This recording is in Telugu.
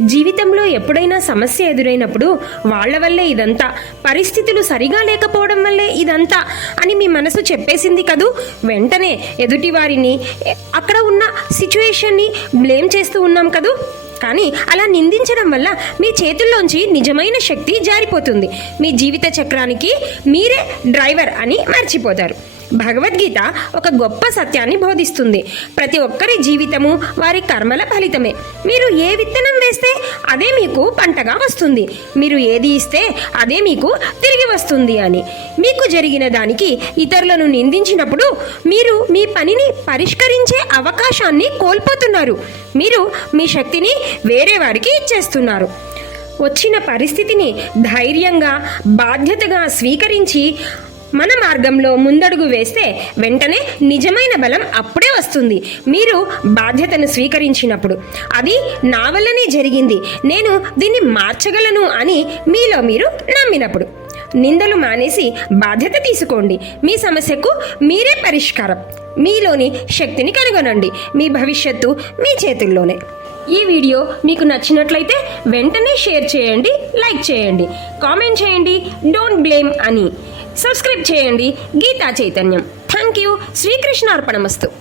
జీవితంలో ఎప్పుడైనా సమస్య ఎదురైనప్పుడు వాళ్ళ వల్లే ఇదంతా పరిస్థితులు సరిగా లేకపోవడం వల్లే ఇదంతా అని మీ మనసు చెప్పేసింది కదూ? వెంటనే ఎదుటి వారిని అక్కడ ఉన్న సిచ్యువేషన్ని బ్లేమ్ చేస్తూ ఉన్నాం కదూ? కానీ అలా నిందించడం వల్ల మీ చేతుల్లోంచి నిజమైన శక్తి జారిపోతుంది. మీ జీవిత చక్రానికి మీరే డ్రైవర్ అని మర్చిపోతారు. భగవద్గీత ఒక గొప్ప సత్యాన్ని బోధిస్తుంది. ప్రతి ఒక్కరి జీవితము వారి కర్మల ఫలితమే. మీరు ఏ విత్తనం వేస్తే అదే మీకు పంటగా వస్తుంది. మీరు ఏది ఇస్తే అదే మీకు తిరిగి వస్తుంది అని. మీకు జరిగిన దానికి ఇతరులను నిందించినప్పుడు మీరు మీ పనిని పరిష్కరించే అవకాశాన్ని కోల్పోతున్నారు. మీరు మీ శక్తిని వేరే వారికి ఇచ్చేస్తున్నారు. వచ్చిన పరిస్థితిని ధైర్యంగా బాధ్యతగా స్వీకరించి మన మార్గంలో ముందడుగు వేస్తే వెంటనే నిజమైన బలం అప్పుడే వస్తుంది. మీరు బాధ్యతను స్వీకరించినప్పుడు. అది నా వల్లనే జరిగింది. నేను దీన్ని మార్చగలను అని మీలో మీరు నమ్మినప్పుడు. నిందలు మానేసి బాధ్యత తీసుకోండి. మీ సమస్యకు మీరే పరిష్కారం. మీలోని శక్తిని కనుగొనండి. మీ భవిష్యత్తు మీ చేతుల్లోనే. ఈ వీడియో మీకు నచ్చినట్లయితే వెంటనే షేర్ చేయండి లైక్ చేయండి. కామెంట్ చేయండి. డోంట్ బ్లేమ్ అని. సబ్స్క్రైబ్ చేయండి గీతా చైతన్యం. Thank you Srikrishna అర్పణమస్తు